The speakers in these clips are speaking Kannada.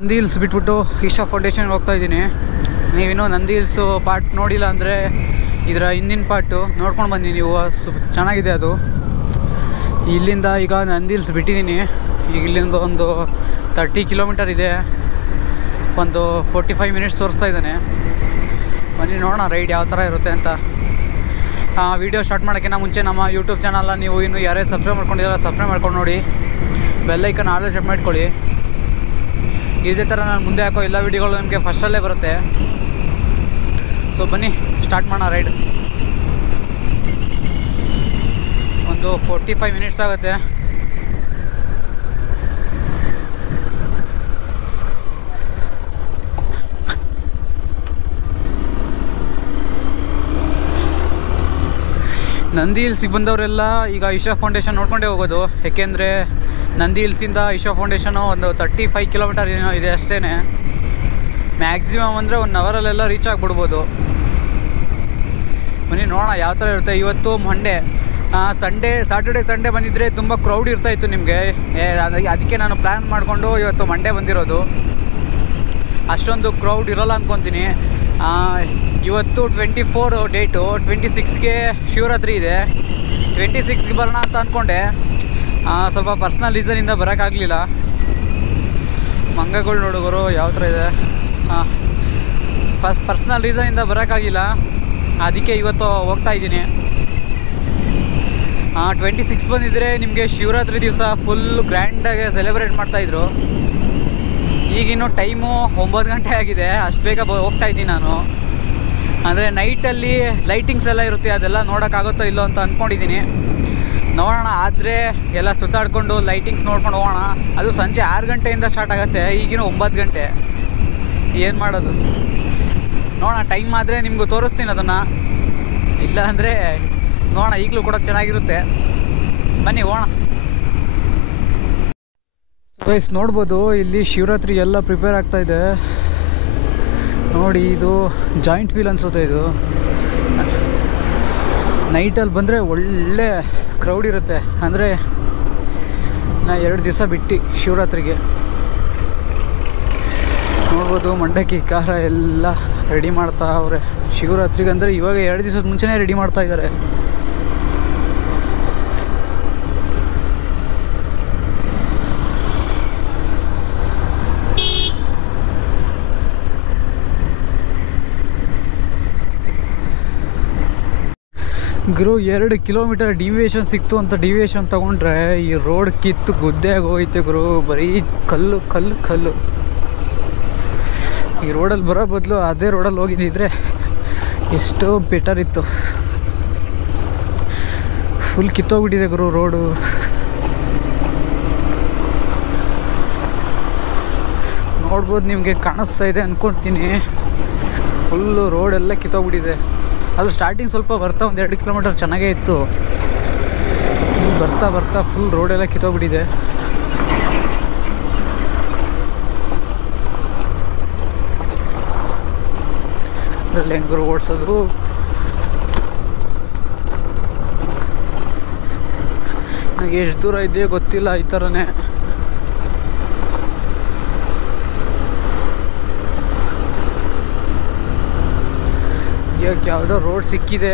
ನಂದಿ ಹಿಲ್ಸ್ ಬಿಟ್ಬಿಟ್ಟು ಈಶಾ ಫೌಂಡೇಶನ್ಗೆ ಹೋಗ್ತಾ ಇದ್ದೀನಿ. ನೀವಿನ್ನೂ ನಂದಿ ಹಿಲ್ಸು ಪಾರ್ಟ್ ನೋಡಿಲ್ಲ ಅಂದರೆ ಇದರ ಹಿಂದಿನ ಪಾರ್ಟು ನೋಡ್ಕೊಂಡು ಬನ್ನಿ ನೀವು, ಚೆನ್ನಾಗಿದೆ ಅದು. ಇಲ್ಲಿಂದ ಈಗ ನಂದಿ ಹಿಲ್ಸ್ ಬಿಟ್ಟಿದ್ದೀನಿ. ಈಗ ಇಲ್ಲಿಂದ ಒಂದು 30 ಕಿಲೋಮೀಟರ್ ಇದೆ, ಒಂದು 45 ಮಿನಿಟ್ಸ್ ತೋರಿಸ್ತಾ ಇದ್ದಾನೆ. ಬನ್ನಿ ನೋಡೋಣ ರೈಡ್ ಯಾವ ಥರ ಇರುತ್ತೆ ಅಂತ. ವೀಡಿಯೋ ಸ್ಟಾರ್ಟ್ ಮಾಡೋಕ್ಕಿಂತ ಮುಂಚೆ ನಮ್ಮ ಯೂಟ್ಯೂಬ್ ಚಾನಲ್ನ ನೀವು ಇನ್ನೂ ಯಾರೇ ಸಬ್ಸ್ಕ್ರೈಬ್ ಮಾಡ್ಕೊಂಡಿದ್ದೀರ ಸಬ್ಸ್ಕ್ರೈಬ್ ಮಾಡ್ಕೊಂಡು ನೋಡಿ, ಬೆಲ್ಲೈಕನ್ ಆಲ್ರೆಡಿ ಸೆಟ್ ಮಾಡ್ಕೊಳ್ಳಿ. ಇದೇ ಥರ ನಾನು ಮುಂದೆ ಹಾಕೋ ಎಲ್ಲ ವೀಡಿಯೋಗಳು ನಿಮಗೆ ಫಸ್ಟಲ್ಲೇ ಬರುತ್ತೆ. ಸೊ ಬನ್ನಿ ಸ್ಟಾರ್ಟ್ ಮಾಡೋಣ ರೈಡ್. ಒಂದು 45 ಮಿನಿಟ್ಸ್ ಆಗುತ್ತೆ. ನಂದಿ ಹಿಲ್ಸಿಗೆ ಬಂದವರೆಲ್ಲ ಈಗ ಈಶಾ ಫೌಂಡೇಶನ್ ನೋಡ್ಕೊಂಡೇ ಹೋಗೋದು. ಏಕೆಂದರೆ ನಂದಿ ಹಿಲ್ಸಿಂದ ಈಶಾ ಫೌಂಡೇಶನು ಒಂದು 35 ಕಿಲೋಮೀಟರ್ ಏನೋ ಇದೆ ಅಷ್ಟೇ. ಮ್ಯಾಕ್ಸಿಮಮ್ ಅಂದರೆ 1 ಅವರಲ್ಲೆಲ್ಲ ರೀಚ್ ಆಗಿಬಿಡ್ಬೋದು. ಬನ್ನಿ ನೋಡೋಣ ಯಾವ ಥರ ಇರುತ್ತೆ. ಇವತ್ತು ಮಂಡೇ, ಸ್ಯಾಟರ್ಡೇ ಸಂಡೇ ಬಂದಿದ್ದರೆ ತುಂಬ ಕ್ರೌಡ್ ಇರ್ತಾಯಿತ್ತು ನಿಮಗೆ. ಅದಕ್ಕೆ ನಾನು ಪ್ಲ್ಯಾನ್ ಮಾಡಿಕೊಂಡು ಇವತ್ತು ಮಂಡೇ ಬಂದಿರೋದು. ಅಷ್ಟೊಂದು ಕ್ರೌಡ್ ಇರೋಲ್ಲ ಅಂದ್ಕೊತೀನಿ. ಇವತ್ತು 24 ಡೇಟು, 26ಗೆ ಶಿವರಾತ್ರಿ ಇದೆ. 26ಗೆ ಬರೋಣ ಅಂತ ಅಂದ್ಕೊಂಡೆ, ಸ್ವಲ್ಪ ಪರ್ಸ್ನಲ್ ರೀಸನಿಂದ ಬರೋಕ್ಕಾಗಲಿಲ್ಲ. ಮಂಗಗಳು ನೋಡುಗರು ಯಾವ ಥರ ಇದೆ. ಪರ್ಸ್ನಲ್ ರೀಸನಿಂದ ಬರೋಕ್ಕಾಗಿಲ್ಲ, ಅದಕ್ಕೆ ಇವತ್ತು ಹೋಗ್ತಾ ಇದ್ದೀನಿ. 26 ಬಂದಿದ್ದರೆ ನಿಮಗೆ ಶಿವರಾತ್ರಿ ದಿವಸ ಫುಲ್ ಗ್ರ್ಯಾಂಡಾಗಿ ಸೆಲೆಬ್ರೇಟ್ ಮಾಡ್ತಾಯಿದ್ರು. ಈಗಿನ್ನೂ ಟೈಮು 9 ಗಂಟೆ ಆಗಿದೆ, ಅಷ್ಟು ಬೇಗ ಹೋಗ್ತಾಯಿದ್ದೀನಿ ನಾನು. ಅಂದರೆ ನೈಟಲ್ಲಿ ಲೈಟಿಂಗ್ಸ್ ಎಲ್ಲ ಇರುತ್ತೆ, ಅದೆಲ್ಲ ನೋಡೋಕ್ಕಾಗುತ್ತೋ ಇಲ್ಲೋ ಅಂತ ಅಂದ್ಕೊಂಡಿದ್ದೀನಿ. ನೋಡೋಣ, ಆದರೆ ಎಲ್ಲ ಸುತ್ತಾಡಿಕೊಂಡು ಲೈಟಿಂಗ್ಸ್ ನೋಡ್ಕೊಂಡು ಹೋಗೋಣ. ಅದು ಸಂಜೆ 6 ಗಂಟೆಯಿಂದ ಸ್ಟಾರ್ಟ್ ಆಗುತ್ತೆ, ಈಗಿನ 9 ಗಂಟೆ. ಏನು ಮಾಡೋದು ನೋಡೋಣ, ಟೈಮ್ ಆದರೆ ನಿಮಗೂ ತೋರಿಸ್ತೀನಿ ಅದನ್ನು. ಇಲ್ಲ ಅಂದರೆ ನೋಡೋಣ, ಈಗಲೂ ಕೂಡ ಚೆನ್ನಾಗಿರುತ್ತೆ. ಬನ್ನಿ ಹೋಗೋಣ. ಗೈಸ್ ನೋಡ್ಬೋದು ಇಲ್ಲಿ ಶಿವರಾತ್ರಿ ಎಲ್ಲ ಪ್ರಿಪೇರ್ ಆಗ್ತಾಯಿದೆ ನೋಡಿ. ಇದು ಜಾಯಿಂಟ್ ವೀಲ್ ಅನಿಸುತ್ತೆ. ಇದು ನೈಟಲ್ಲಿ ಬಂದರೆ ಒಳ್ಳೆ ಕ್ರೌಡ್ ಇರುತ್ತೆ. ಅಂದರೆ ನಾ 2 ದಿವಸ ಬಿಟ್ಟು ಶಿವರಾತ್ರಿಗೆ ನೋಡ್ಬೋದು. ಮಂಡಕ್ಕಿ ಖಾರ ಎಲ್ಲ ರೆಡಿ ಮಾಡ್ತಾ ಅವ್ರೆ ಶಿವರಾತ್ರಿಗೆ. ಅಂದರೆ ಇವಾಗ 2 ದಿವಸದ ಮುಂಚೆನೇ ರೆಡಿ ಮಾಡ್ತಾ ಇದ್ದಾರೆ. ಗುರು 2 ಕಿಲೋಮೀಟರ್ ಡಿವಿಯೇಷನ್ ಸಿಕ್ತು ಅಂತ ಡಿವಿಯೇಷನ್ ತೊಗೊಂಡ್ರೆ ಈ ರೋಡ್ ಕಿತ್ತು ಗುದ್ದೆ ಆಗೋಯ್ತು ಗುರು. ಬರೀ ಕಲ್ಲು ಕಲ್ಲು ಕಲ್ಲು. ಈ ರೋಡಲ್ಲಿ ಬರೋ ಬದಲು ಅದೇ ರೋಡಲ್ಲಿ ಹೋಗಿದ್ದಿದ್ರೆ ಎಷ್ಟೋ ಬೆಟರ್ ಇತ್ತು. ಫುಲ್ ಕಿತ್ತೋಗ್ಬಿಟ್ಟಿದೆ ಗುರು ರೋಡು. ನೋಡ್ಬೋದು, ನಿಮಗೆ ಕಾಣಿಸ್ತಾ ಇದೆ ಅಂದ್ಕೊಳ್ತೀನಿ. ಫುಲ್ಲು ರೋಡೆಲ್ಲ ಕಿತ್ತೋಗ್ಬಿಟ್ಟಿದೆ. ಅದು ಸ್ಟಾರ್ಟಿಂಗ್ ಸ್ವಲ್ಪ ಬರ್ತಾ ಒಂದು 2 ಕಿಲೋಮೀಟರ್ ಚೆನ್ನಾಗೇ ಇತ್ತು. ಬರ್ತಾ ಬರ್ತಾ ಫುಲ್ ರೋಡೆಲ್ಲ ಕಿತ್ತೋಗ್ಬಿಟ್ಟಿದೆ. ಅದರಲ್ಲಿ ಹೆಂಗರು ಓಡಿಸೋದು. ನನಗೆ ಎಷ್ಟು ದೂರ ಇದೆಯೋ ಗೊತ್ತಿಲ್ಲ. ಈ ಥರನೇ ಯಾವುದೋ ರೋಡ್ ಸಿಕ್ಕಿದೆ,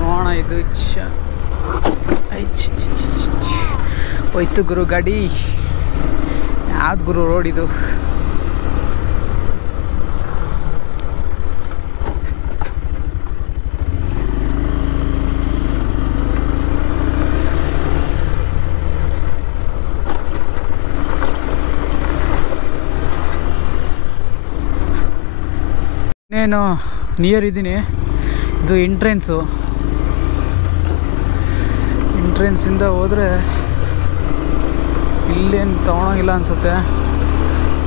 ನೋಡೋಣ. ಇದು ಹೋಯ್ತು ಗುರು ಗಾಡಿ. ಯಾವ್ದು ಗುರು ರೋಡ್ ಇದು? ಇನ್ನೇನು ನಿಯರ್ ಇದ್ದೀನಿ. ಇದು ಎಂಟ್ರೆನ್ಸಿಂದ ಹೋದರೆ ಇಲ್ಲೇನು ತೊಗೊಳಂಗಿಲ್ಲ ಅನಿಸುತ್ತೆ.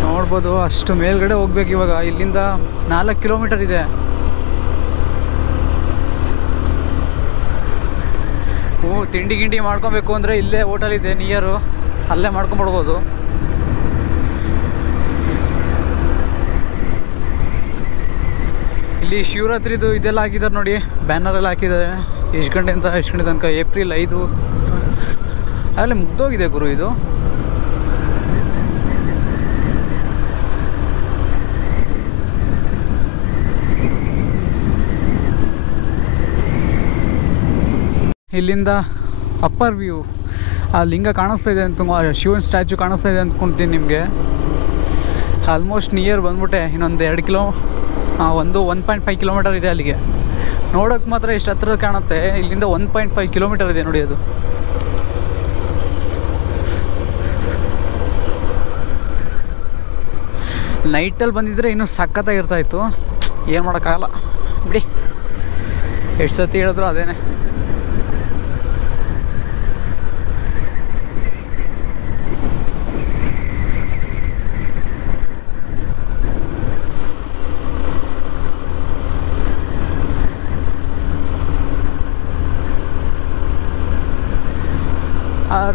ನೋಡ್ಬೋದು, ಅಷ್ಟು ಮೇಲ್ಗಡೆ ಹೋಗ್ಬೇಕು ಇವಾಗ. ಇಲ್ಲಿಂದ 4 ಕಿಲೋಮೀಟರ್ ಇದೆ. ತಿಂಡಿ ಗಿಂಡಿ ಮಾಡ್ಕೊಬೇಕು ಅಂದರೆ ಇಲ್ಲೇ ಹೋಟೆಲ್ ಇದೆ ನಿಯರು, ಅಲ್ಲೇ ಮಾಡ್ಕೊಂಬಿಡ್ಬೋದು. ಇಲ್ಲಿ ಶಿವರಾತ್ರಿದು ಇದೆಲ್ಲ ಹಾಕಿದ್ದಾರೆ ನೋಡಿ, ಬ್ಯಾನರೆಲ್ಲ ಹಾಕಿದ್ದಾರೆ. ಎಷ್ಟು ಗಂಟೆಯಿಂದ ಎಷ್ಟು ಗಂಟೆ ತನಕ? ಏಪ್ರಿಲ್ 5 ಅಲ್ಲೇ ಮುಗ್ದೋಗಿದೆ ಗುರು ಇದು. ಇಲ್ಲಿಂದ ಅಪ್ಪರ್ ವ್ಯೂ ಆ ಲಿಂಗ ಕಾಣಿಸ್ತಾ ಇದೆ ಅಂತ, ಶಿವನ್ ಸ್ಟ್ಯಾಚು ಕಾಣಿಸ್ತಾ ಇದೆ ಅಂದ್ಕೊಳ್ತೀನಿ ನಿಮಗೆ. ಆಲ್ಮೋಸ್ಟ್ ನಿಯರ್ ಬಂದ್ಬಿಟ್ಟೆ. ಇನ್ನೊಂದು 1.5 ಕಿಲೋಮೀಟರ್ ಇದೆ ಅಲ್ಲಿಗೆ. ನೋಡೋಕ್ಕೆ ಮಾತ್ರ ಎಷ್ಟು ಹತ್ರ ಕಾಣುತ್ತೆ, ಇಲ್ಲಿಂದ 1.5 ಕಿಲೋಮೀಟರ್ ಇದೆ ನೋಡಿ ಅದು. ನೈಟಲ್ಲಿ ಬಂದಿದ್ದರೆ ಇನ್ನೂ ಸಖತ್ತಾಗಿರ್ತಾಯಿತ್ತು. ಏನು ಮಾಡೋಕ್ಕಾಗಲ್ಲ ಬಿಡಿ, ಎಷ್ಟು ಸತಿ ಹೇಳಿದ್ರು ಅದೇನೆ.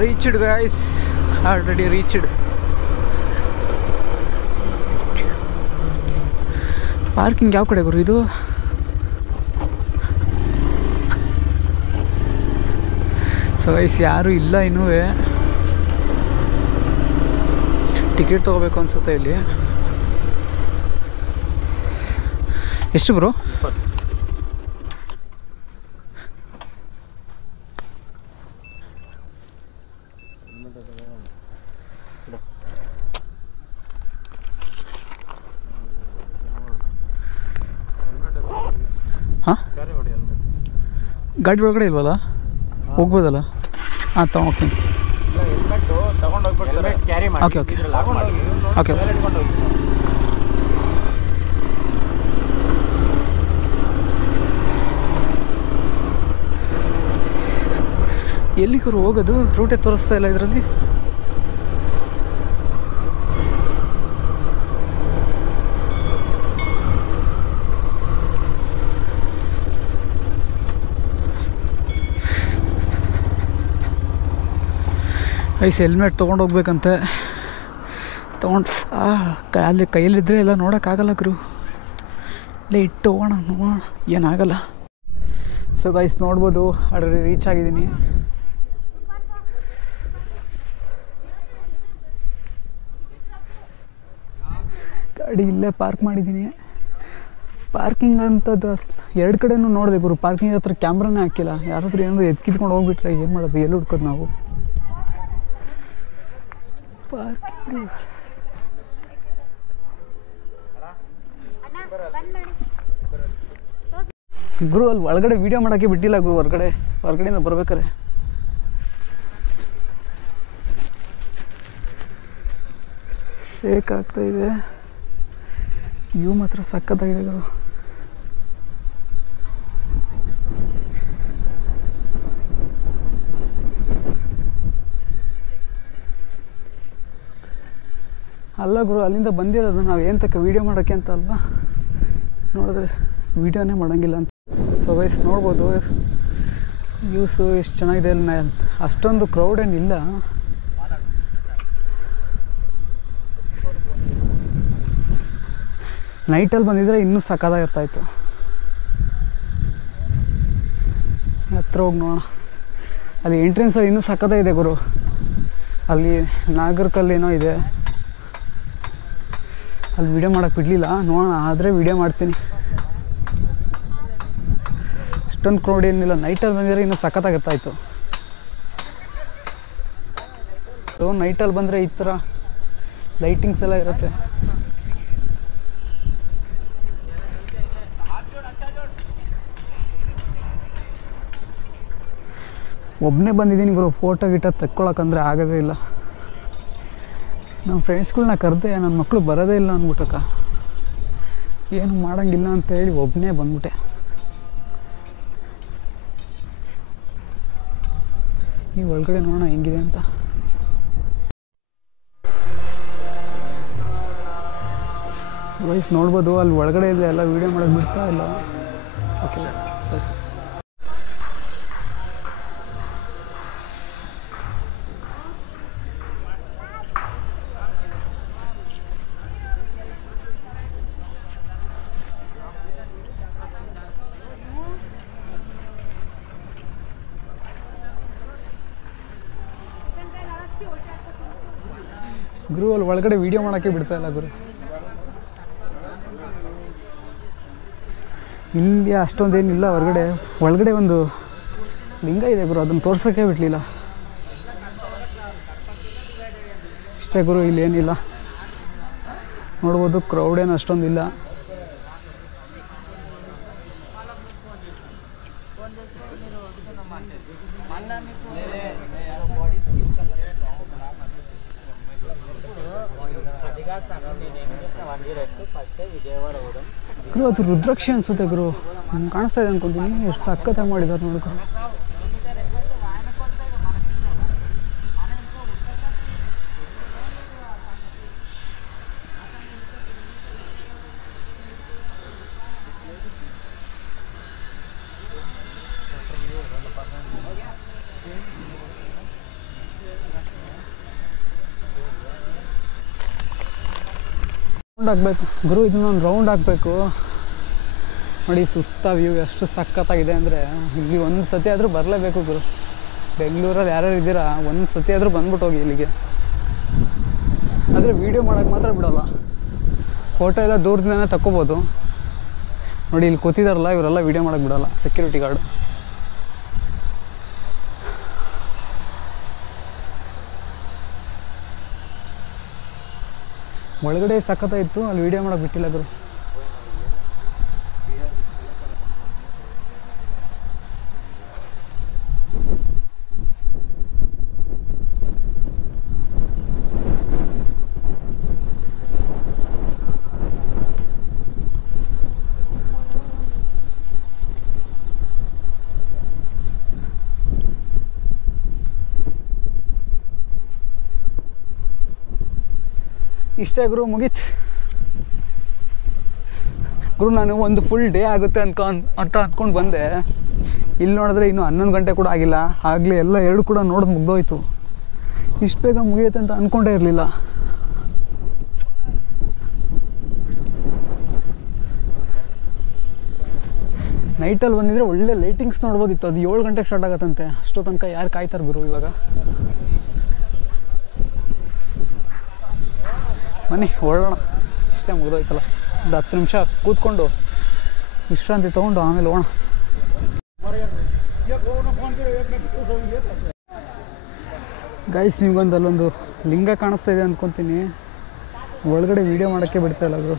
Reached guys, already reached. Parking ಯಾವ ಕಡೆ ಗುರು ಇದು? ಸೊ ಗೈಸ್ ಯಾರೂ ಇಲ್ಲ ಇನ್ನೂ. ಟಿಕೆಟ್ ತೊಗೋಬೇಕು ಅನ್ಸುತ್ತೆ ಇಲ್ಲಿ. ಎಷ್ಟು ಬ್ರೋ? ಹಾಂ, ಗಾಡಿ ಒಳಗಡೆ ಇಲ್ವಲ್ಲ, ಹೋಗ್ಬೋದಲ್ಲ? ಹಾಂ, ತೊಗೊಂಡೋಗ್ತೀನಿ. Okay okay okay. ಎಲ್ಲಿಗೂ ಹೋಗೋದು? ರೂಟೇ ತೋರಿಸ್ತಾ ಇಲ್ಲ ಇದರಲ್ಲಿ. ಹೆಲ್ಮೆಟ್ ತೊಗೊಂಡು ಹೋಗ್ಬೇಕಂತೆ. ತೊಗೊಂಡು ಅಲ್ಲಿ ಕೈಯಲ್ಲಿದ್ದರೆ ಎಲ್ಲ ನೋಡೋಕ್ಕಾಗಲ್ಲ ಗುರು. ಇಲ್ಲೇ ಇಟ್ಟು ಹೋಗೋಣ, ನೋಡೋಣ, ಏನಾಗಲ್ಲ. ಸೊ ಗೈಸ್ ನೋಡ್ಬೋದು, ಆಲ್ರೆಡಿ ರೀಚ್ ಆಗಿದ್ದೀನಿ. ಗಾಡಿ ಇಲ್ಲೇ ಪಾರ್ಕ್ ಮಾಡಿದ್ದೀನಿ. ಪಾರ್ಕಿಂಗ್ ಅಂಥದ್ದು 2 ಕಡೆನೂ ನೋಡಿದೆ ಗುರು. ಪಾರ್ಕಿಂಗ್ ಹತ್ರ ಕ್ಯಾಮ್ರಾನೇ ಹಾಕಿಲ್ಲ. ಯಾರಾದ್ರೂ ಏನಾದರೂ ಎತ್ಕಿದ್ಕೊಂಡು ಹೋಗ್ಬಿಟ್ರೆ ಏನು ಮಾಡೋದು? ಎಲ್ಲಿ ಹುಡ್ಕೋದು ನಾವು? ಪಾರ್ಕಿಂಗ್ ಗುರು ಅಲ್ಲಿ ಒಳಗಡೆ ವೀಡಿಯೋ ಮಾಡೋಕ್ಕೆ ಬಿಟ್ಟಿಲ್ಲ ಗುರು. ಹೊರಗಡೆಯಿಂದ ಬರ್ಬೇಕಾರೆ ಶೇಕ್ ಆಗ್ತಾ ಇದೆ. ವ್ಯೂ ಮಾತ್ರ ಸಖತ್ತಾಗಿದೆ ಗುರು. ಅಲ್ಲ ಗುರು, ಅಲ್ಲಿಂದ ಬಂದಿರೋದು ನಾವು ಏನು ತಕ್ಕ ವೀಡಿಯೋ ಮಾಡೋಕ್ಕೆ ಅಂತ ಅಲ್ವಾ? ನೋಡಿದ್ರೆ ವೀಡಿಯೋನೇ ಮಾಡೋಂಗಿಲ್ಲ ಅಂತ. ಸೊ ಗೈಸ್ ನೋಡ್ಬೋದು ವ್ಯೂಸು ಎಷ್ಟು ಚೆನ್ನಾಗಿದೆ. ಅಲ್ಲಿ ಅಷ್ಟೊಂದು ಕ್ರೌಡ್ ಏನಿಲ್ಲ. ನೈಟಲ್ಲಿ ಬಂದಿದ್ರೆ ಇನ್ನೂ ಸಖತ್ತಾಗಿರ್ತಾಯಿತ್ತು. ಹತ್ರ ಹೋಗಿ ನೋಡೋಣ. ಅಲ್ಲಿ ಎಂಟ್ರೆನ್ಸಲ್ಲಿ ಇನ್ನೂ ಸಖತ್ತಾಗಿದೆ ಗುರು. ಅಲ್ಲಿ ನಾಗರಕಲ್ಲೇನೋ ಇದೆ, ಅಲ್ಲಿ ವೀಡಿಯೋ ಮಾಡೋಕ್ಕೆ ಬಿಡಲಿಲ್ಲ. ನೋಡೋಣ, ಆದರೆ ವೀಡಿಯೋ ಮಾಡ್ತೀನಿ. ಅಷ್ಟೊಂದು ಕ್ರೌಡ್ ಏನಿಲ್ಲ. ನೈಟಲ್ಲಿ ಬಂದಿದ್ರೆ ಇನ್ನೂ ಸಖತ್ತಾಗಿರ್ತಾಯಿತ್ತು. ಸೊ ನೈಟಲ್ಲಿ ಬಂದರೆ ಈ ಥರ ಲೈಟಿಂಗ್ಸ್ ಎಲ್ಲ ಇರುತ್ತೆ. ಒಬ್ಬನೇ ಬಂದಿದ್ದೀನಿ ಗುರು. ಫೋಟೋ ಗಿಟ ತೆಕ್ಕೊಳಕ್ಕಂದ್ರೆ ಆಗೋದೇ ಇಲ್ಲ. ನಮ್ಮ ಫ್ರೆಂಡ್ಸ್ಗಳ್ನ ಕರೆದೆ, ನನ್ನ ಮಕ್ಕಳು ಬರೋದೇ ಇಲ್ಲ ಅಂದ್ಬಿಟ್ಟಕ್ಕ. ಏನು ಮಾಡೋಂಗಿಲ್ಲ ಅಂತೇಳಿ ಒಬ್ಬನೇ ಬಂದ್ಬಿಟ್ಟೆ. ನೀವು ಒಳಗಡೆ ನೋಡೋಣ ಹೆಂಗಿದೆ ಅಂತ. ವಯಸ್ ನೋಡ್ಬೋದು, ಅಲ್ಲಿ ಒಳಗಡೆ ಇದೆ ಎಲ್ಲ ವೀಡಿಯೋ ಮಾಡೋದು ಬಿಡ್ತಾ ಇಲ್ಲ. ಓಕೆ ಸರಿ ಸರಿ. ಗುರು ಅಲ್ಲಿ ಒಳಗಡೆ ವೀಡಿಯೋ ಮಾಡೋಕ್ಕೆ ಬಿಡ್ತಾ ಇಲ್ಲ ಗುರು. ಇಲ್ಲಿ ಅಷ್ಟೊಂದೇನಿಲ್ಲ ಹೊರಗಡೆ. ಒಳಗಡೆ ಒಂದು ಲಿಂಗ ಇದೆ ಗುರು, ಅದನ್ನು ತೋರ್ಸೋಕ್ಕೆ ಬಿಡಲಿಲ್ಲ. ಇಷ್ಟೇ ಗುರು, ಇಲ್ಲೇನಿಲ್ಲ. ನೋಡ್ಬೋದು, ಕ್ರೌಡ್ ಏನು ಅಷ್ಟೊಂದಿಲ್ಲ. ಗುರು ಅದು ರುದ್ರಾಕ್ಷಿ ಅನಿಸುತ್ತೆ ಗುರು, ನಂಗೆ ಕಾಣಿಸ್ತಾ ಇದೆ ಅನ್ಕೊತೀನಿ. ಎಷ್ಟು ಸಖತ್ತಾಗಿ ಮಾಡಿದ್ದಾರೆ ನೋಡಿ ಗುರು. ರೌಂಡ್ ಹಾಕಬೇಕು ಗುರು, ಇದನ್ನೊಂದು ರೌಂಡ್ ಹಾಕಬೇಕು ನೋಡಿ. ಸುತ್ತ ವ್ಯೂ ಎಷ್ಟು ಸಖತ್ತಾಗಿದೆ ಅಂದರೆ ಇಲ್ಲಿ ಒಂದು ಸತಿ ಆದರೂ ಬರಲೇಬೇಕು ಗುರು. ಬೆಂಗಳೂರಲ್ಲಿ ಯಾರ್ಯಾರು ಇದ್ದೀರಾ ಒಂದು ಸತಿ ಆದರೂ ಬಂದ್ಬಿಟ್ಟು ಹೋಗಿ ಇಲ್ಲಿಗೆ. ಆದರೆ ವೀಡಿಯೋ ಮಾಡೋಕ್ಕೆ ಮಾತ್ರ ಬಿಡೋಲ್ಲ, ಫೋಟೋ ಎಲ್ಲ ದೂರದಿಂದನೇ ತಕ್ಕೋಬೋದು. ನೋಡಿ ಇಲ್ಲಿ ಕೂತಿದಾರಲ್ಲ, ಇವರೆಲ್ಲ ವೀಡಿಯೋ ಮಾಡೋಕ್ಕೆ ಬಿಡೋಲ್ಲ, ಸೆಕ್ಯೂರಿಟಿ ಗಾರ್ಡ್. ಒಳಗಡೆ ಸಖತ್ತಾಯಿತ್ತು, ಅಲ್ಲಿ ವೀಡಿಯೋ ಮಾಡೋಕ್ಕೆ ಬಿಟ್ಟಿಲ್ಲ ಗುರು. ಇಷ್ಟೇ ಗುರು, ಮುಗೀತು ಗುರು. ನಾನು ಒಂದು ಫುಲ್ ಡೇ ಆಗುತ್ತೆ ಅಂತ ಅಂದ್ಕೊಂಡು ಬಂದೆ. ಇಲ್ಲಿ ನೋಡಿದ್ರೆ ಇನ್ನೂ 11 ಗಂಟೆ ಕೂಡ ಆಗಿಲ್ಲ. ಆಗಲೇ ಎಲ್ಲ ಎರಡು ಕೂಡ ನೋಡೋದು ಮುಗ್ದೋಯ್ತು. ಇಷ್ಟು ಬೇಗ ಮುಗಿಯುತ್ತೆ ಅಂತ ಅಂದ್ಕೊಂಡೇ ಇರಲಿಲ್ಲ. ನೈಟಲ್ಲಿ ಬಂದಿದ್ರೆ ಒಳ್ಳೆ ಲೈಟಿಂಗ್ಸ್ ನೋಡ್ಬೋದಿತ್ತು. ಅದು 7 ಗಂಟೆಗೆ ಸ್ಟಾರ್ಟ್ ಆಗುತ್ತಂತೆ. ಅಷ್ಟೋ ತನಕ ಯಾರು ಕಾಯ್ತಾರೆ ಗುರು ಇವಾಗ. ಬನ್ನಿ ಹೊರಡೋಣ, ಇಷ್ಟೇ ಮುಗಿದೋಯ್ತಲ್ಲ. ಒಂದು 10 ನಿಮಿಷ ಕೂತ್ಕೊಂಡು ವಿಶ್ರಾಂತಿ ತೊಗೊಂಡು ಆಮೇಲೆ ಹೋಗೋಣ. ಗೈಸ್, ನಿಮ್ಗೊಂದು ಅಲ್ಲೊಂದು ಲಿಂಗ ಕಾಣಿಸ್ತಾ ಇದೆ ಅಂದ್ಕೊತೀನಿ. ಒಳಗಡೆ ವೀಡಿಯೋ ಮಾಡೋಕ್ಕೆ ಬಿಡ್ತಾಯಿಲ್ಲ ಅದು.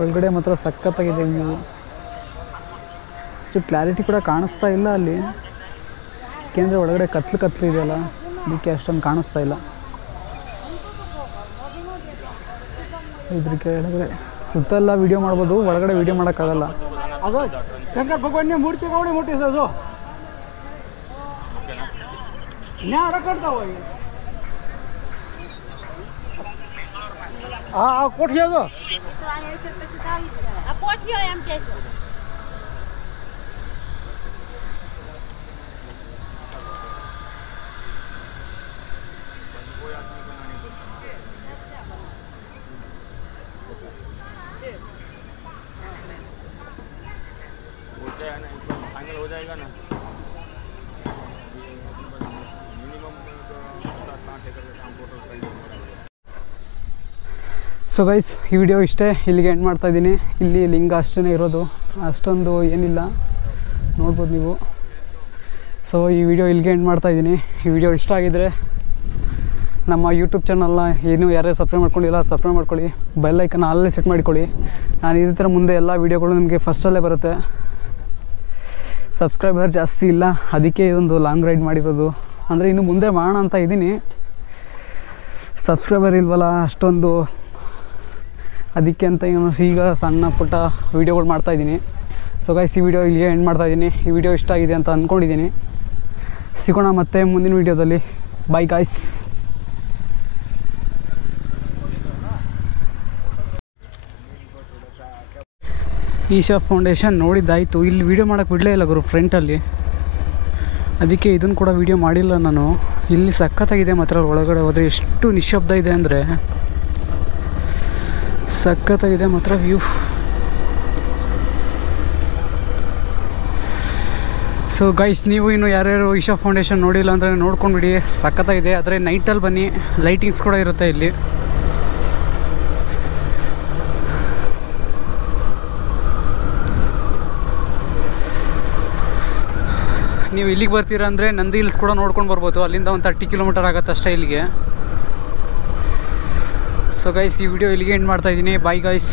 ಒಳಗಡೆ ಮಾತ್ರ ಸಖತ್ತಾಗಿದೆ ವ್ಯೂ. ಅಷ್ಟು ಕ್ಲಾರಿಟಿ ಕೂಡ ಕಾಣಿಸ್ತಾ ಇಲ್ಲ ಅಲ್ಲಿ, ಏಕೆಂದರೆ ಒಳಗಡೆ ಕತ್ಲು ಇದೆಯಲ್ಲ, ಅದಕ್ಕೆ ಅಷ್ಟೊಂದು ಕಾಣಿಸ್ತಾ ಇಲ್ಲ. ಇದ್ರ ಕೆಳಗಡೆ ಸುತ್ತೆಲ್ಲ ವೀಡಿಯೋ ಮಾಡ್ಬೋದು, ಒಳಗಡೆ ವೀಡಿಯೋ ಮಾಡೋಕ್ಕಾಗಲ್ಲ. ಅದು ಶಂಕರ ಭಗವಾನ್ ಮೂರ್ತಿ ಗೌಡಿ ಮುಟ್ಟಿಸೋದು कोठी है फाइनल हो जाएगा ना। ಸೊ ಗೈಸ್, ಈ ವಿಡಿಯೋ ಇಷ್ಟೇ, ಇಲ್ಲಿಗೆ ಎಂಡ್ ಮಾಡ್ತಾಯಿದ್ದೀನಿ. ಇಲ್ಲಿ ಲಿಂಗ ಅಷ್ಟೇ ಇರೋದು, ಅಷ್ಟೊಂದು ಏನಿಲ್ಲ, ನೋಡ್ಬೋದು ನೀವು. ಸೊ ಈ ವಿಡಿಯೋ ಇಲ್ಲಿಗೆ ಎಂಡ್ ಮಾಡ್ತಾಯಿದ್ದೀನಿ. ಈ ವಿಡಿಯೋ ಇಷ್ಟ ಆಗಿದರೆ ನಮ್ಮ ಯೂಟ್ಯೂಬ್ ಚಾನಲ್ನ ಯಾರ್ಯಾರು ಸಬ್ಸ್ಕ್ರೈಬ್ ಮಾಡ್ಕೊಂಡಿಲ್ಲ ಸಬ್ಸ್ಕ್ರೈಬ್ ಮಾಡ್ಕೊಳ್ಳಿ. ಬೆಲ್ ಐಕನ್ನ ಅಲ್ಲೇ ಸೆಟ್ ಮಾಡಿಕೊಳ್ಳಿ. ನಾನು ಇದೇ ಥರ ಮುಂದೆ ಎಲ್ಲ ವೀಡಿಯೋಗಳು ನಿಮಗೆ ಫಸ್ಟಲ್ಲೇ ಬರುತ್ತೆ. ಸಬ್ಸ್ಕ್ರೈಬರ್ ಜಾಸ್ತಿ ಇಲ್ಲ, ಅದಕ್ಕೆ ಇದೊಂದು ಲಾಂಗ್ ರೈಡ್ ಮಾಡಿರೋದು. ಅಂದರೆ ಇನ್ನು ಮುಂದೆ ಮಾಡೋಣ ಅಂತ ಇದ್ದೀನಿ. ಸಬ್ಸ್ಕ್ರೈಬರ್ ಇಲ್ವಲ್ಲ ಅಷ್ಟೊಂದು, ಅದಕ್ಕೆ ಅಂತ ಈಗ ಸಣ್ಣ ಪುಟ್ಟ ವೀಡಿಯೋಗಳು ಮಾಡ್ತಾಯಿದ್ದೀನಿ. ಸೊ ಗೈಸ್, ಈ ವಿಡಿಯೋ ಇಲ್ಲಿಗೆ ಎಂಡ್ ಮಾಡ್ತಾಯಿದ್ದೀನಿ. ಈ ವಿಡಿಯೋ ಇಷ್ಟ ಆಗಿದೆ ಅಂತ ಅಂದ್ಕೊಂಡಿದ್ದೀನಿ. ಸಿಗೋಣ ಮತ್ತೆ ಮುಂದಿನ ವೀಡಿಯೋದಲ್ಲಿ. Bye guys. ಈಶಾ ಫೌಂಡೇಶನ್ ನೋಡಿದ್ದಾಯಿತು. ಇಲ್ಲಿ ವೀಡಿಯೋ ಮಾಡೋಕ್ಕೆ ಬಿಡಲೇ ಇಲ್ಲ ಗುರು ಫ್ರಂಟಲ್ಲಿ, ಅದಕ್ಕೆ ಇದನ್ನು ಕೂಡ ವೀಡಿಯೋ ಮಾಡಿಲ್ಲ ನಾನು. ಇಲ್ಲಿ ಸಖತ್ತಾಗಿದೆ ಮಾತ್ರ. ಒಳಗಡೆ ಹೋದರೆ ಎಷ್ಟು ನಿಶ್ಶಬ್ದ ಇದೆ ಅಂದರೆ ಸಖತ್ತಾಗಿದೆ ಮಾತ್ರ ವ್ಯೂ. ಸೊ ಗೈಸ್, ನೀವು ಇನ್ನು ಯಾರ್ಯಾರು ಈಶಾ ಫೌಂಡೇಶನ್ ನೋಡಿಲ್ಲ ಅಂದರೆ ನೋಡ್ಕೊಂಡ್ಬಿಡಿ, ಸಖತ್ತಾಗಿದೆ. ಆದರೆ ನೈಟಲ್ಲಿ ಬನ್ನಿ, ಲೈಟಿಂಗ್ಸ್ ಕೂಡ ಇರುತ್ತೆ ಇಲ್ಲಿ. ನೀವು ಇಲ್ಲಿಗೆ ಬರ್ತೀರಾ ಅಂದರೆ ನಂದಿ ಹಿಲ್ಸ್ ಕೂಡ ನೋಡ್ಕೊಂಡು ಬರ್ಬೋದು. ಅಲ್ಲಿಂದ ಒಂದು 30 ಕಿಲೋಮೀಟರ್ ಆಗುತ್ತೆ ಅಷ್ಟೇ ಇಲ್ಲಿಗೆ. ಸೊ ಗೈಸ್, ಈ ವಿಡಿಯೋ ಇಲ್ಲಿಗೆ ಎಂಡ್ ಮಾಡ್ತಾಯಿದ್ದೀನಿ. Bye guys.